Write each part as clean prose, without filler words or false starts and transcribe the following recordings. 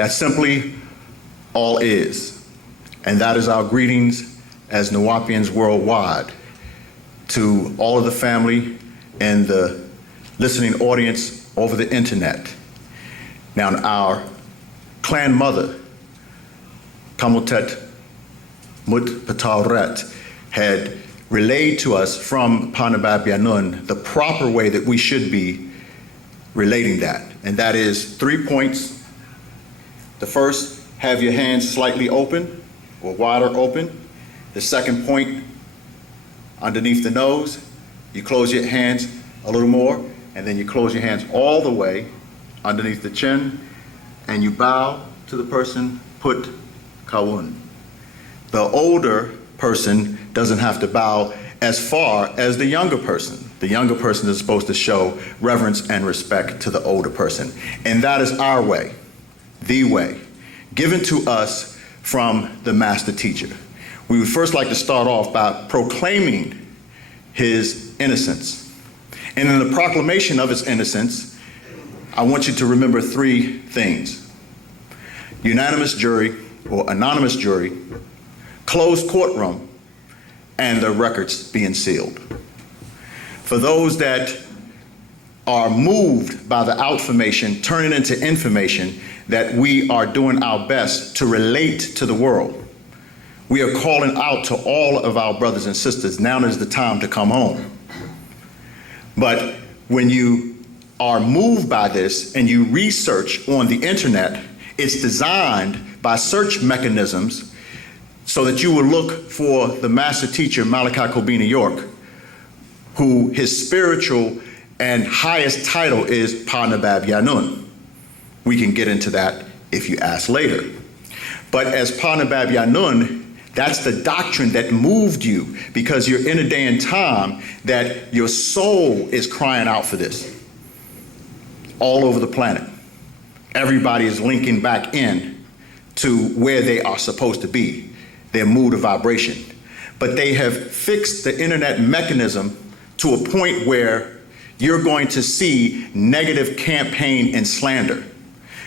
That's simply all is. And that is our greetings as Nuwaubians worldwide to all of the family and the listening audience over the internet. Now, our clan mother, Kamutet Mut Patauret, had relayed to us from BABAH YAANAN the proper way that we should be relating that. And that is 3 points. The first, have your hands slightly open or wider open. The second point, underneath the nose, you close your hands a little more, and then you close your hands all the way underneath the chin, and you bow to the person, put kawun. The older person doesn't have to bow as far as the younger person. The younger person is supposed to show reverence and respect to the older person. And that is our way, the way, given to us from the Master Teacher. We would first like to start off by proclaiming his innocence. And in the proclamation of his innocence, I want you to remember 3 things: unanimous jury or anonymous jury, closed courtroom, and the records being sealed. For those that are moved by the outformation, turning into information, that we are doing our best to relate to the world. We are calling out to all of our brothers and sisters, now is the time to come home. But when you are moved by this and you research on the internet, it's designed by search mechanisms so that you will look for the Master Teacher Malachi Kobina York, who his spiritual and highest title is BABAH YAANAN. We can get into that if you ask later. But as BABAH YAANAN, that's the doctrine that moved you, because you're in a day and time that your soul is crying out for this. All over the planet, everybody is linking back in to where they are supposed to be, their mood of vibration. But they have fixed the internet mechanism to a point where you're going to see negative campaign and slander.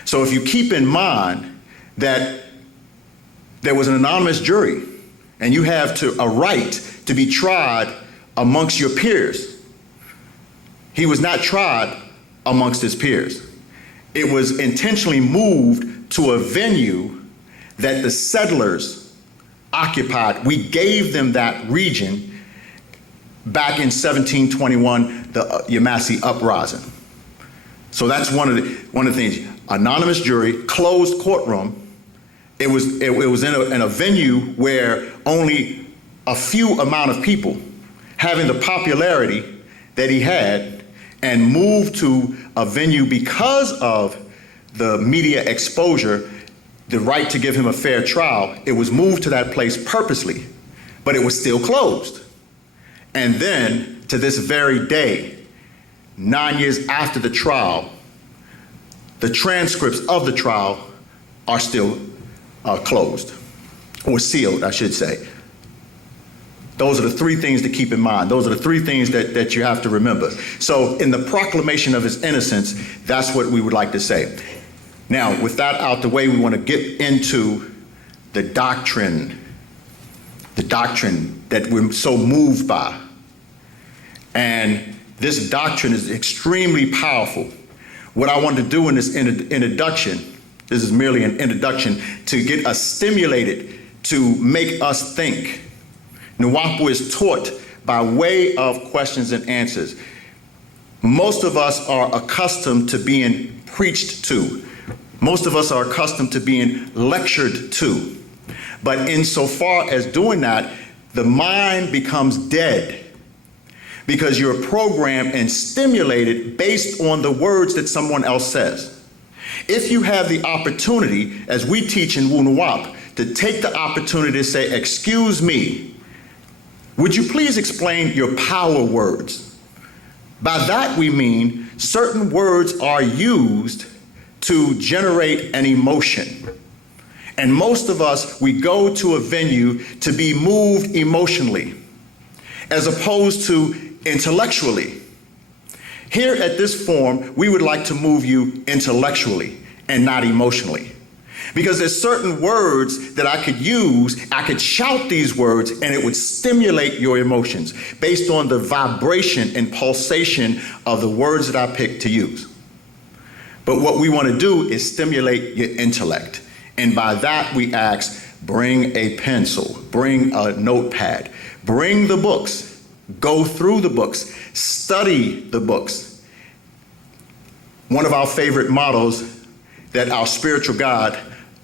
So if you keep in mind that there was an anonymous jury and you have a right to be tried amongst your peers, he was not tried amongst his peers. It was intentionally moved to a venue that the settlers occupied. We gave them that region back in 1721, the Yamasee Uprising. So that's one of the things. Anonymous jury, closed courtroom. It was in a venue where only a few amount of people, having the popularity that he had, and moved to a venue because of the media exposure, the right to give him a fair trial. It was moved to that place purposely, but it was still closed. And then to this very day, 9 years after the trial, the transcripts of the trial are still closed, or sealed, I should say. Those are the 3 things to keep in mind. Those are the 3 things that you have to remember. So in the proclamation of his innocence, that's what we would like to say. Now, with that out the way, we want to get into the doctrine that we're so moved by. And this doctrine is extremely powerful. What I want to do in this introduction, this is merely an introduction to get us stimulated, to make us think. Nuwaubu is taught by way of questions and answers. Most of us are accustomed to being preached to. Most of us are accustomed to being lectured to. But insofar as doing that, the mind becomes dead, because you're programmed and stimulated based on the words that someone else says. If you have the opportunity, as we teach in Wu Nuwaubu, to take the opportunity to say, "Excuse me, would you please explain your power words?" By that we mean certain words are used to generate an emotion. And most of us, we go to a venue to be moved emotionally, as opposed to intellectually. Here at this forum, we would like to move you intellectually and not emotionally. Because there's certain words that I could use, I could shout these words, and it would stimulate your emotions based on the vibration and pulsation of the words that I picked to use. But what we want to do is stimulate your intellect. And by that, we ask, bring a pencil, bring a notepad, bring the books, go through the books, study the books. One of our favorite mottos that our spiritual God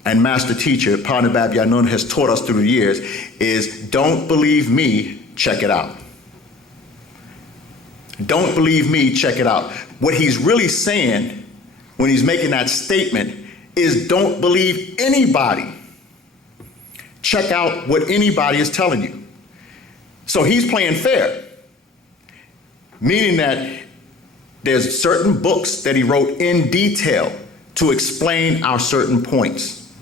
and Master Teacher BABAH YAANANAN has taught us through the years is, don't believe me, check it out. Don't believe me, check it out. What he's really saying when he's making that statement is, don't believe anybody. Check out what anybody is telling you. So he's playing fair, meaning that there's certain books that he wrote in detail to explain our certain points.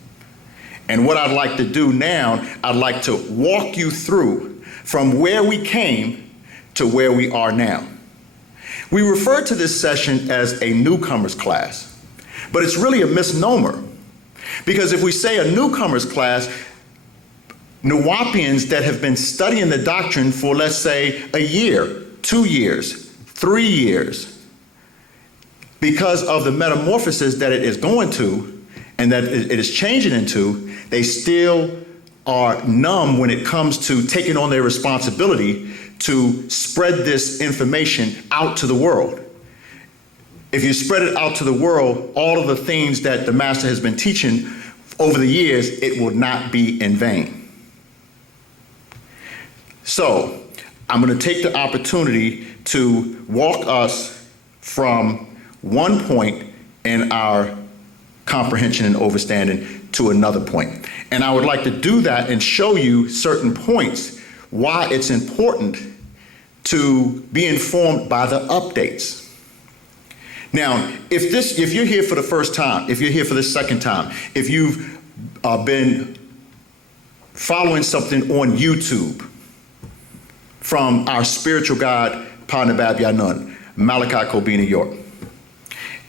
And what I'd like to do now, I'd like to walk you through from where we came to where we are now. We refer to this session as a newcomer's class, but it's really a misnomer. Because if we say a newcomer's class, Nuwaubians that have been studying the doctrine for, let's say, a year, 2 years, 3 years, because of the metamorphosis that it is going to and that it is changing into, they still are numb when it comes to taking on their responsibility to spread this information out to the world. If you spread it out to the world, all of the things that the Master has been teaching over the years, it will not be in vain. So I'm going to take the opportunity to walk us from one point in our comprehension and understanding to another point. And I would like to do that and show you certain points why it's important to be informed by the updates. Now, if you're here for the first time, if you're here for the second time, if you've been following something on YouTube from our spiritual God, BABAH YAANANAN, Malachi Kobina York,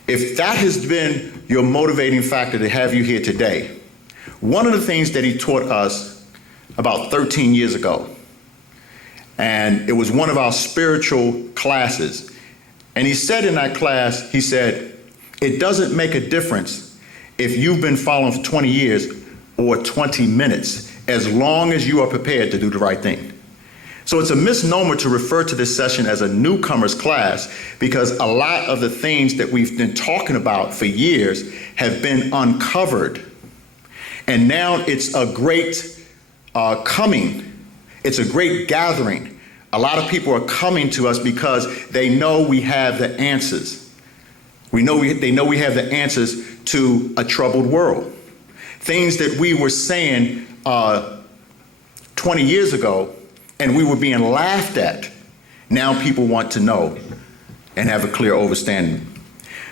if that has been your motivating factor to have you here today, one of the things that he taught us about 13 years ago, and it was one of our spiritual classes, and he said in that class, he said, it doesn't make a difference if you've been following for 20 years or 20 minutes, as long as you are prepared to do the right thing. So it's a misnomer to refer to this session as a newcomer's class, because a lot of the things that we've been talking about for years have been uncovered. And now it's a great coming. It's a great gathering. A lot of people are coming to us because they know we have the answers. They know we have the answers to a troubled world. Things that we were saying 20 years ago, and we were being laughed at, now people want to know and have a clear understanding.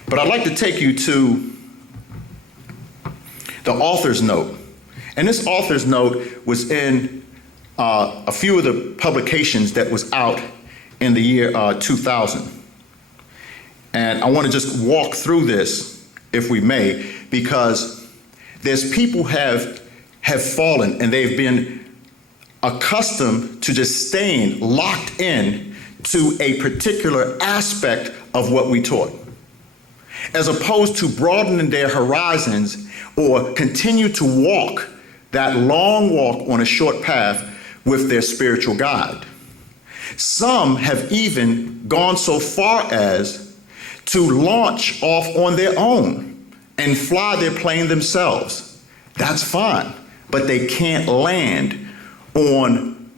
But I'd like to take you to the author's note. And this author's note was in a few of the publications that was out in the year 2000. And I want to just walk through this, if we may, because there's people have fallen and they've been accustomed to just staying locked in to a particular aspect of what we taught, as opposed to broadening their horizons or continue to walk that long walk on a short path with their spiritual guide. Some have even gone so far as to launch off on their own and fly their plane themselves. That's fine, but they can't land on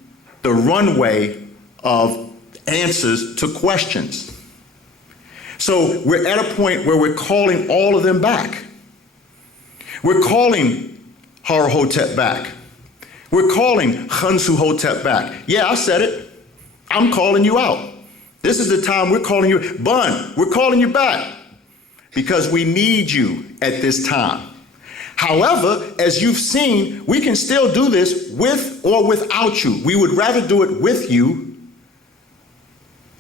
the runway of answers to questions. So we're at a point where we're calling all of them back. We're calling Hotep back. We're calling Menthu Hotep back. Yeah, I said it. I'm calling you out. This is the time we're calling you. Bun, we're calling you back because we need you at this time. However, as you've seen, we can still do this with or without you. We would rather do it with you,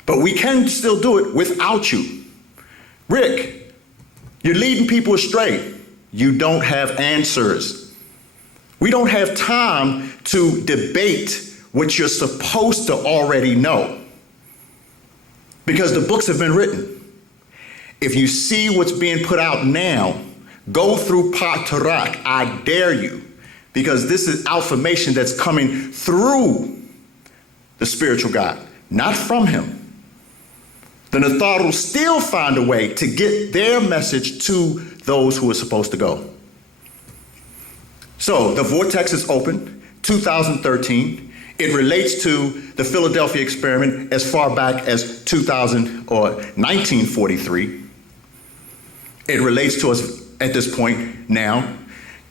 but we can still do it without you. Rick, you're leading people astray. you don't have answers. We don't have time to debate what you're supposed to already know, because the books have been written. If you see what's being put out now, go through Patarak. I dare you, because this is information that's coming through the spiritual God, not from him. The Natharu still find a way to get their message to those who are supposed to go. So the vortex is open, 2013. It relates to the Philadelphia experiment as far back as 1943. It relates to us at this point now.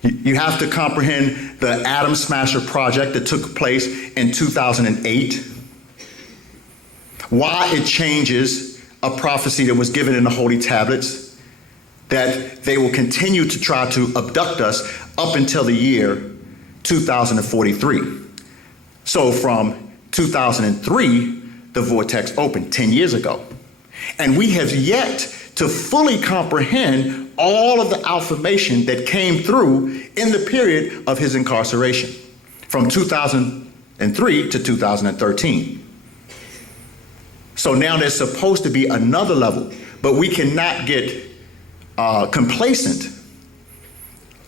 You have to comprehend the Atom Smasher project that took place in 2008. Why it changes a prophecy that was given in the Holy Tablets, that they will continue to try to abduct us up until the year 2043. So from 2003, the vortex opened 10 years ago. And we have yet to fully comprehend all of the information that came through in the period of his incarceration, from 2003 to 2013. So now there's supposed to be another level, but we cannot get complacent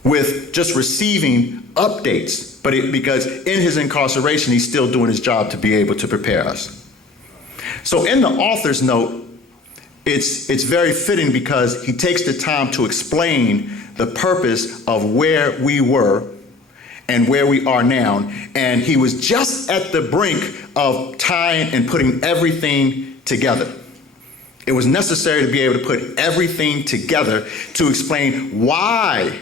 with just receiving updates, because in his incarceration, he's still doing his job to be able to prepare us. So in the author's note, it's very fitting, because he takes the time to explain the purpose of where we were and where we are now. And he was just at the brink of tying and putting everything together. It was necessary to be able to put everything together to explain why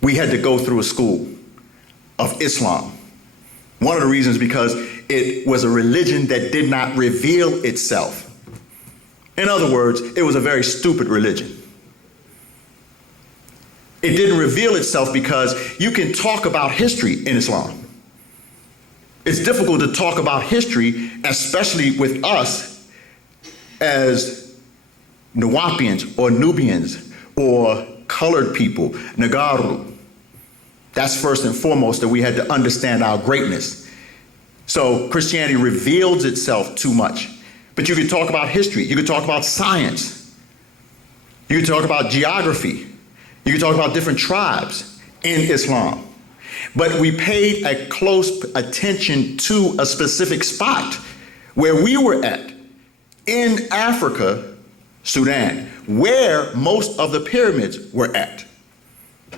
we had to go through a school of Islam. One of the reasons, because it was a religion that did not reveal itself. In other words, it was a very stupid religion. It didn't reveal itself because you can talk about history in Islam. It's difficult to talk about history, especially with us as Nawapians or Nubians or colored people, Nagaru. That's first and foremost, that we had to understand our greatness. So Christianity reveals itself too much. But you could talk about history, you could talk about science, you could talk about geography, you could talk about different tribes in Islam. But we paid a close attention to a specific spot where we were at in Africa, Sudan, where most of the pyramids were at.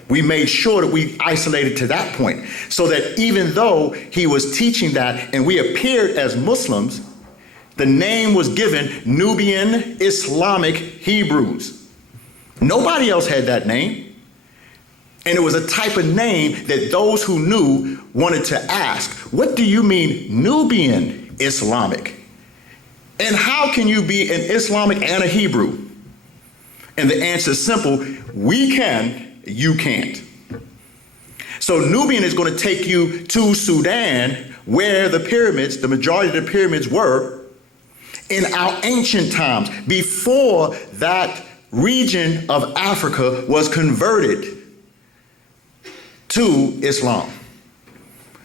We made sure that we isolated to that point, so that even though he was teaching that and we appeared as Muslims, the name was given Nubian Islamic Hebrews. Nobody else had that name. And it was a type of name that those who knew wanted to ask, what do you mean Nubian Islamic? And how can you be an Islamic and a Hebrew? And the answer is simple: we can, you can't. So Nubian is going to take you to Sudan, where the pyramids, the majority of the pyramids were in our ancient times, before that region of Africa was converted to Islam.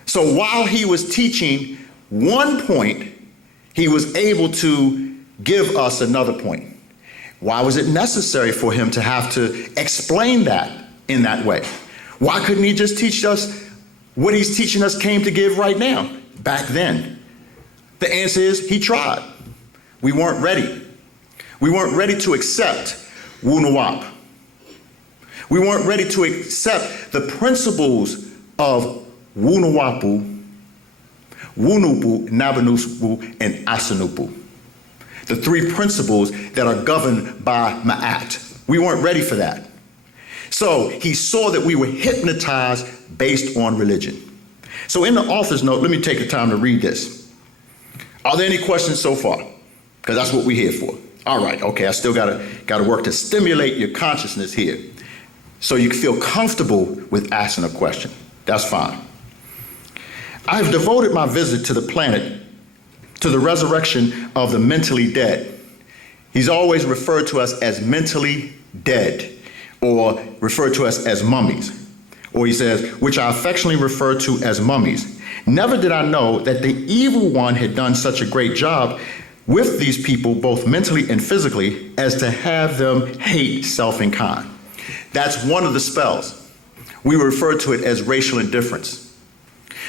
So while he was teaching one point, he was able to give us another point. Why was it necessary for him to have to explain that in that way? Why couldn't he just teach us what he's teaching us came to give right now, back then? The answer is he tried. We weren't ready. We weren't ready to accept Wu-Nawap. We weren't ready to accept the principles of Wu-Nawapu, Wunupu, Nabanupu, and Asanupu. The three principles that are governed by Ma'at. We weren't ready for that. So he saw that we were hypnotized based on religion. So in the author's note, let me take the time to read this. Are there any questions so far? Because that's what we're here for. All right, okay, I still gotta work to stimulate your consciousness here, so you feel comfortable with asking a question. That's fine. I have devoted my visit to the planet to the resurrection of the mentally dead. He's always referred to us as mentally dead, or referred to as mummies. Or he says, which I affectionately refer to as mummies. Never did I know that the evil one had done such a great job with these people, both mentally and physically, as to have them hate self and kind. That's one of the spells. We refer to it as racial indifference.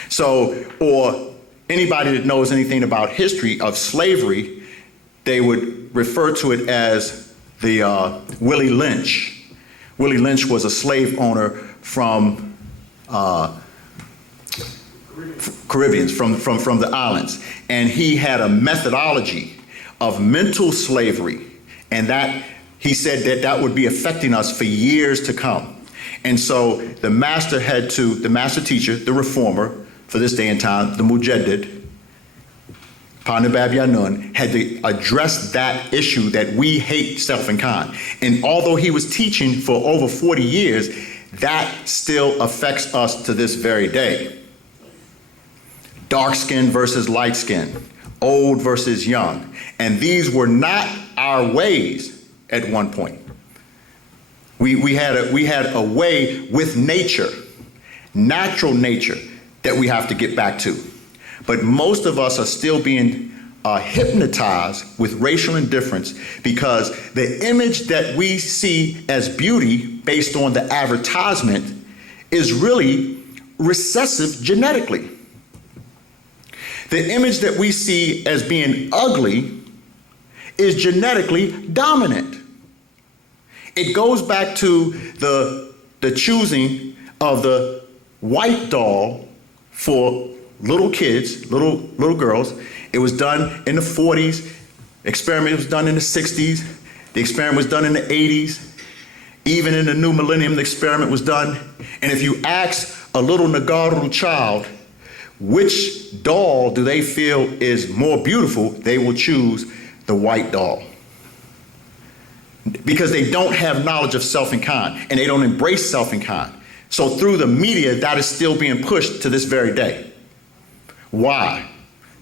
So, or anybody that knows anything about history of slavery, they would refer to it as the Willie Lynch. Willie Lynch was a slave owner from Caribbeans, from the islands. And he had a methodology of mental slavery, and that he said that that would be affecting us for years to come. And so the master teacher, the reformer for this day and time, the Mujaddid, Partner BABAH YAANAN, had to address that issue that we hate self and kind. And although he was teaching for over 40 years, that still affects us to this very day. Dark skin versus light skin, old versus young. And these were not our ways at one point. We had a way with nature, natural nature, that we have to get back to. But most of us are still being hypnotized with racial indifference because the image that we see as beauty based on the advertisement is really recessive genetically. The image that we see as being ugly is genetically dominant. It goes back to the choosing of the white doll for little kids, little girls. It was done in the 40s. The experiment was done in the 60s. The experiment was done in the 80s. Even in the new millennium, the experiment was done. And if you ask a little Nagaru child, which doll do they feel is more beautiful, they will choose the white doll. Because they don't have knowledge of self and kind, and they don't embrace self and kind. So through the media, that is still being pushed to this very day. Why?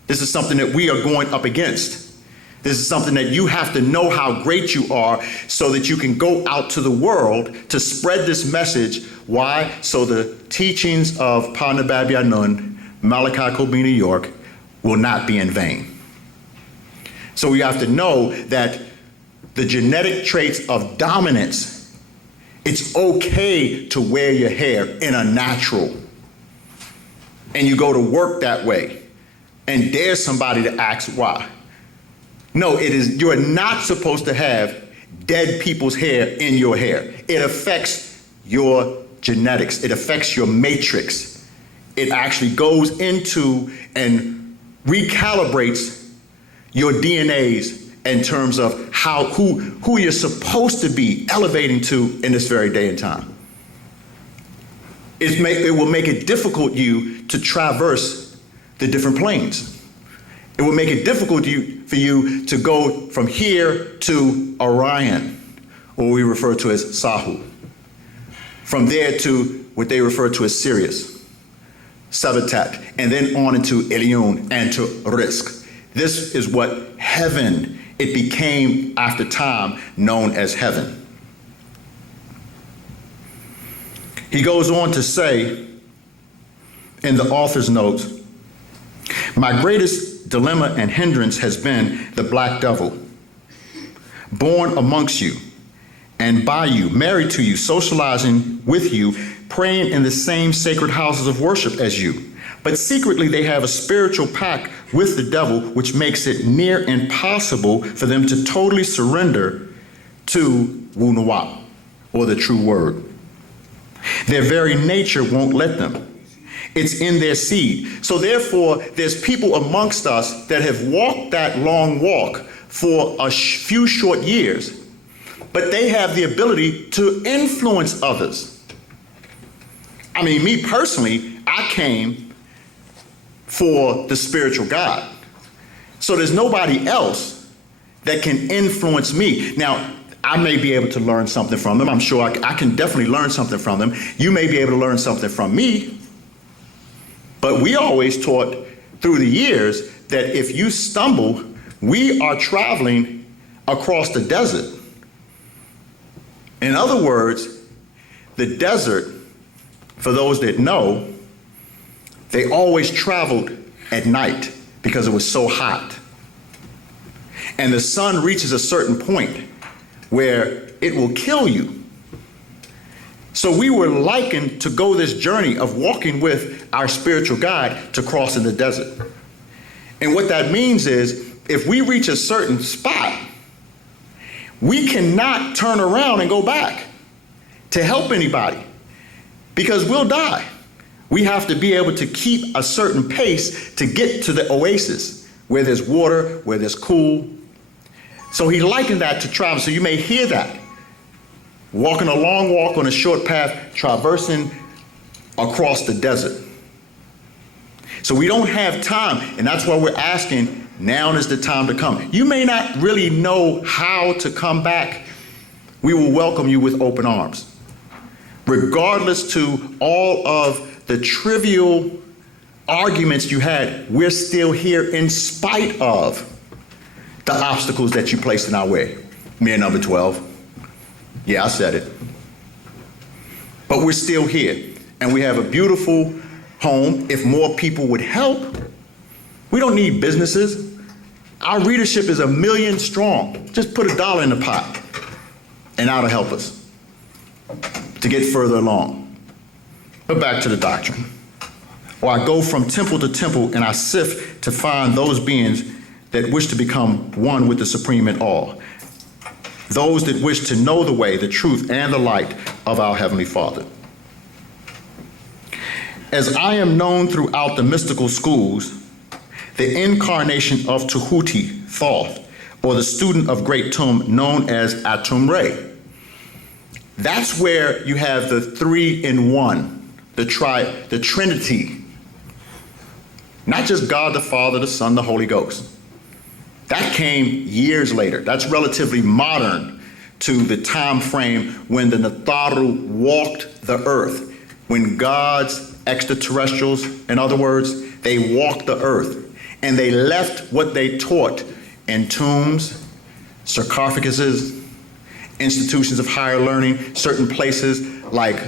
This is something that we are going up against. This is something that you have to know how great you are so that you can go out to the world to spread this message. Why? So the teachings of Partner BABAH YAANAN, Malachi Kobe, New York, will not be in vain. So we have to know that the genetic traits of dominance, it's okay to wear your hair in a natural. And you go to work that way. And dare somebody to ask why. No, you're not supposed to have dead people's hair in your hair. It affects your genetics. It affects your matrix. It actually goes into and recalibrates your DNAs in terms of who you're supposed to be elevating to in this very day and time. It will make it difficult you to traverse the different planes. It will make it difficult for you to go from here to Orion, or we refer to as Sahu. From there to what they refer to as Sirius, Sabatat, and then on into Elion and to Risk. This is what heaven, it became after time known as heaven. He goes on to say in the author's notes, my greatest dilemma and hindrance has been the black devil, born amongst you and by you, married to you, socializing with you, praying in the same sacred houses of worship as you. But secretly they have a spiritual pact with the devil, which makes it near impossible for them to totally surrender to Wu Nawab, or the true word. Their very nature won't let them. It's in their seed. So therefore, there's people amongst us that have walked that long walk for a few short years, but they have the ability to influence others. I mean, me personally, I came for the spiritual God. So there's nobody else that can influence me. Now, I may be able to learn something from them. I'm sure I can definitely learn something from them. You may be able to learn something from me. But we always taught through the years that if you stumble, we are traveling across the desert. In other words, the desert, for those that know, they always traveled at night because it was so hot. And the sun reaches a certain point where it will kill you. So we were likened to go this journey of walking with our spiritual guide to cross in the desert. And what that means is, if we reach a certain spot, we cannot turn around and go back to help anybody because we'll die. We have to be able to keep a certain pace to get to the oasis where there's water, where there's cool. So he likened that to travel. So you may hear that. Walking a long walk on a short path, traversing across the desert. So we don't have time, and that's why we're asking, now is the time to come. You may not really know how to come back. We will welcome you with open arms. Regardless to all of the trivial arguments you had, we're still here in spite of the obstacles that you placed in our way. Mere number 12. Yeah, I said it. But we're still here, and we have a beautiful home. If more people would help, we don't need businesses. Our readership is 1 million strong. Just put $1 in the pot, and that'll help us to get further along. But back to the doctrine. Or I go from temple to temple, and I sift to find those beings that wish to become one with the Supreme in all. Those that wish to know the way, the truth, and the light of our Heavenly Father. As I am known throughout the mystical schools, the incarnation of Tehuti, Thoth, or the student of Great Tum known as Atum Re. That's where you have the 3 in 1, the Trinity. Not just God the Father, the Son, the Holy Ghost. That came years later. That's relatively modern to the time frame when the Natharu walked the earth. When God's extraterrestrials, in other words, they walked the earth. And they left what they taught in tombs, sarcophaguses, institutions of higher learning, certain places like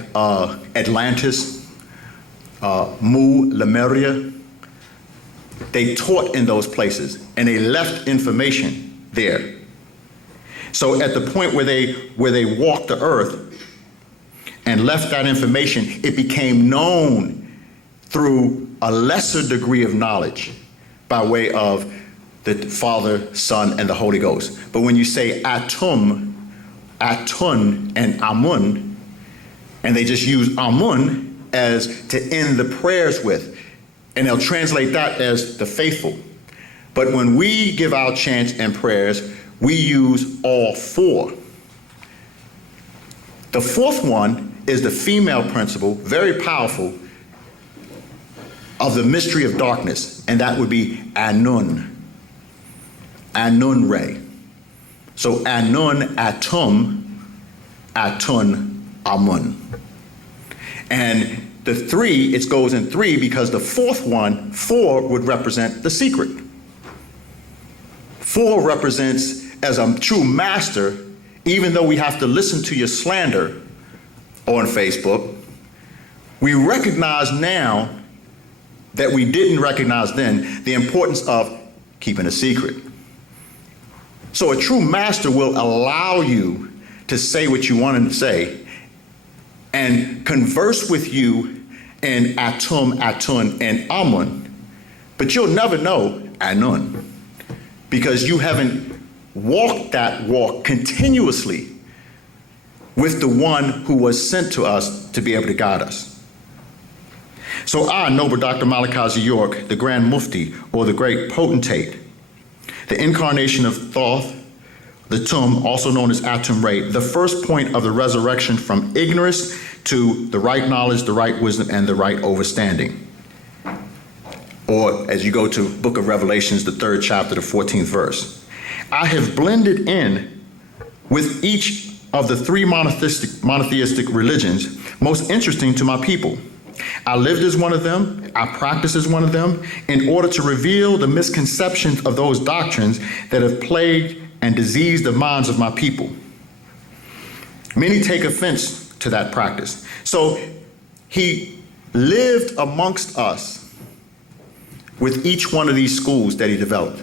Atlantis, Lemuria. They taught in those places, and they left information there. So at the point where they walked the earth and left that information, it became known through a lesser degree of knowledge by way of the Father, Son, and the Holy Ghost. But when you say Atum, Atun, and Amun, and they just use Amun as to end the prayers with, and they'll translate that as the faithful. But when we give our chants and prayers, we use all 4. The 4th one is the female principle, very powerful, of the mystery of darkness, and that would be Anun. Anun Re. So Anun, Atum, Atun, Amun. And the 3, it goes in 3 because the 4th one, 4, would represent the secret. 4 represents, as a true master, even though we have to listen to your slander on Facebook, we recognize now that we didn't recognize then the importance of keeping a secret. So a true master will allow you to say what you want to say and converse with you in Atum, Atun, and Amun, but you'll never know Anun because you haven't walked that walk continuously with the one who was sent to us to be able to guide us. So I, Noble Dr. Malachi York, the Grand Mufti, or the Great Potentate, the incarnation of Thoth, the Tum, also known as Atum Re, the first point of the resurrection from ignorance to the right knowledge, the right wisdom, and the right overstanding. Or as you go to Book of Revelations, the 3rd chapter, the 14th verse. I have blended in with each of the 3 monotheistic religions most interesting to my people. I lived as one of them, I practiced as one of them, in order to reveal the misconceptions of those doctrines that have plagued and diseased the minds of my people. Many take offense to that practice. So he lived amongst us with each one of these schools that he developed.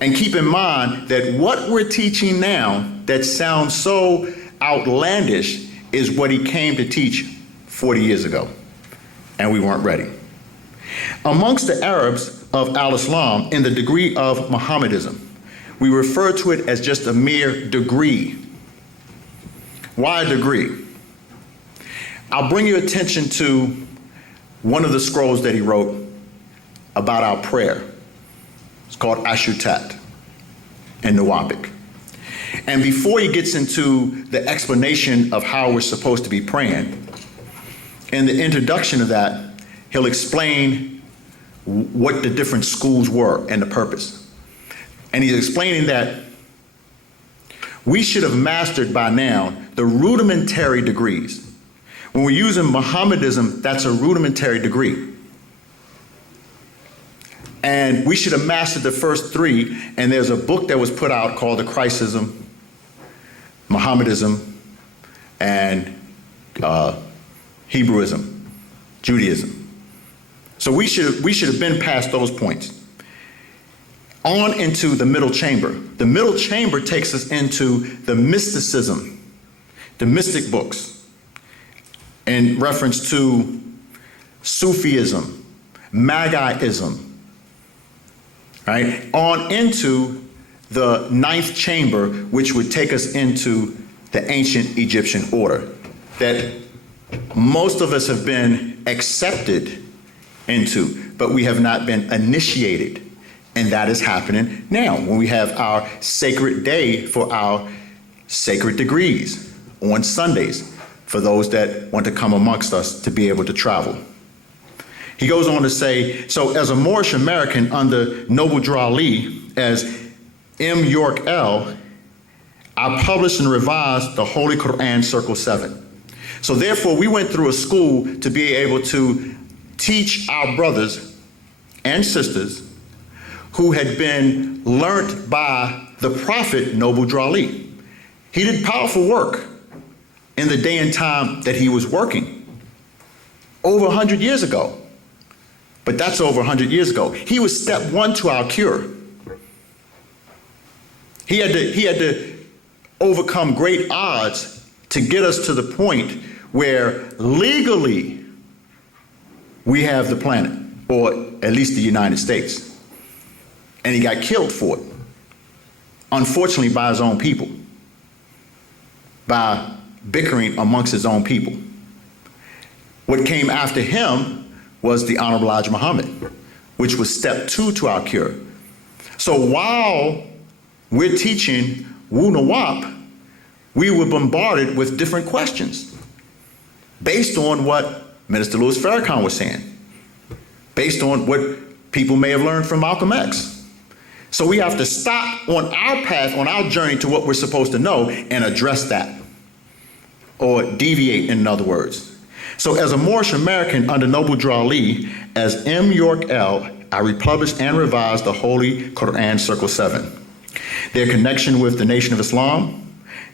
And keep in mind that what we're teaching now that sounds so outlandish is what he came to teach 40 years ago, and we weren't ready. Amongst the Arabs of al-Islam in the degree of Mohammedanism, we refer to it as just a mere degree. Why a degree? I'll bring your attention to one of the scrolls that he wrote about our prayer. It's called Ashutat in Nawapic. And before he gets into the explanation of how we're supposed to be praying, in the introduction of that, he'll explain what the different schools were and the purpose. And he's explaining that we should have mastered by now the rudimentary degrees. When we're using Mohammedanism, that's a rudimentary degree. And we should have mastered the first three, and there's a book that was put out called The Christism, Mohammedanism, and Hebrewism, Judaism. So we should have been past those points. On into the middle chamber. The middle chamber takes us into the mysticism, the mystic books, in reference to Sufism, Magiism, right? On into the ninth chamber, which would take us into the ancient Egyptian order that most of us have been accepted into, but we have not been initiated. And that is happening now when we have our sacred day for our sacred degrees on Sundays for those that want to come amongst us to be able to travel. He goes on to say, so as a Moorish American under Noble Drew Ali as M. York L., I published and revised the Holy Quran Circle 7. So therefore, we went through a school to be able to teach our brothers and sisters who had been learnt by the prophet Noble Drew Ali. He did powerful work in the day and time that he was working over 100 years ago. But that's over 100 years ago. He was step one to our cure. He had to overcome great odds to get us to the point where legally we have the planet, or at least the United States. And he got killed for it, unfortunately by his own people, by bickering amongst his own people. What came after him was the Honorable Elijah Muhammad, which was step two to our cure. So while we're teaching Wu Nawap, we were bombarded with different questions based on what Minister Louis Farrakhan was saying, based on what people may have learned from Malcolm X. So we have to stop on our path, on our journey to what we're supposed to know and address that, or deviate, in other words. So as a Moorish American under Noble Drew Ali, as M. York L., I republished and revised the Holy Quran Circle 7. Their connection with the Nation of Islam,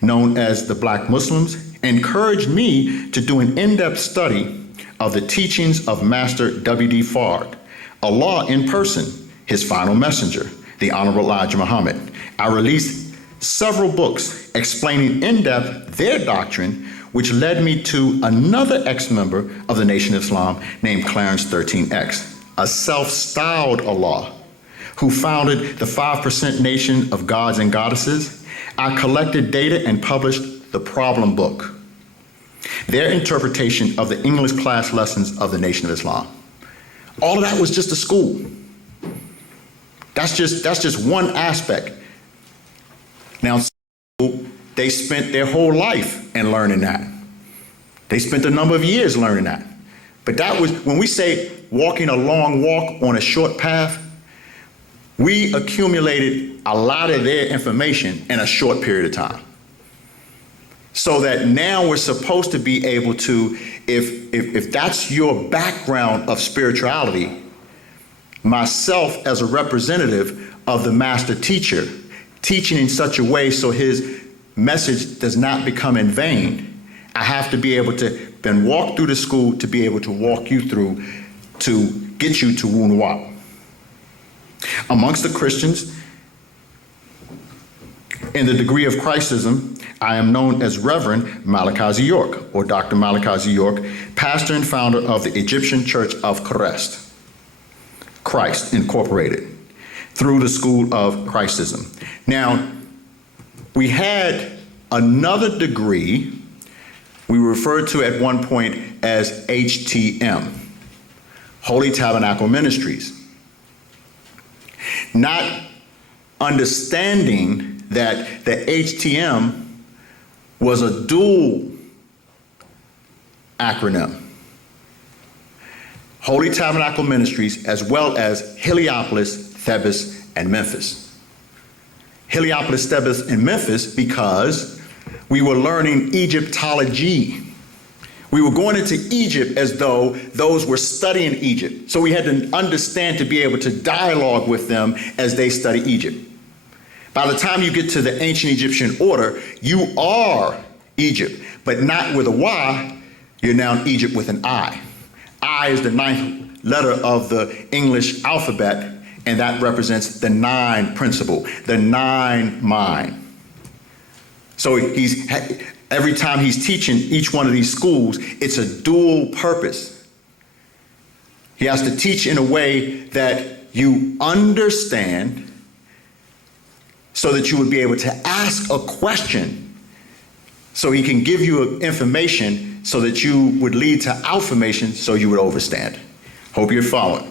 known as the Black Muslims, encouraged me to do an in-depth study of the teachings of Master W.D. Fard, Allah in person, his final messenger, the Honorable Elijah Muhammad. I released several books explaining in depth their doctrine, which led me to another ex-member of the Nation of Islam named Clarence 13X, a self-styled Allah, who founded the 5% Nation of Gods and Goddesses. I collected data and published the Problem Book, their interpretation of the English class lessons of the Nation of Islam. All of that was just a school. That's just one aspect. Now, they spent their whole life in learning that. They spent a number of years learning that. But that was, when we say walking a long walk on a short path, we accumulated a lot of their information in a short period of time. So that now we're supposed to be able to, if that's your background of spirituality, myself as a representative of the Master Teacher, teaching in such a way so his message does not become in vain, I have to be able to then walk through the school to be able to walk you through to get you to Wu-Sabat. Amongst the Christians, in the degree of Christism, I am known as Reverend Malachi Z. York, or Dr. Malachi Z. York, pastor and founder of the Egyptian Church of Christ Incorporated, through the School of Christism. Now, we had another degree we referred to at one point as HTM, Holy Tabernacle Ministries. Not understanding that the HTM was a dual acronym. Holy Tabernacle Ministries, as well as Heliopolis, Thebes, and Memphis. Heliopolis, Thebes, and Memphis because we were learning Egyptology. We were going into Egypt as though those were studying Egypt. So we had to understand to be able to dialogue with them as they study Egypt. By the time you get to the ancient Egyptian order, you are Egypt, but not with a Y, you're now Egypt with an I. I is the 9th letter of the English alphabet, and that represents the 9 principle, the 9 mind. So every time he's teaching each one of these schools, it's a dual purpose. He has to teach in a way that you understand so that you would be able to ask a question so he can give you information so that you would lead to affirmation so you would understand. Hope you're following.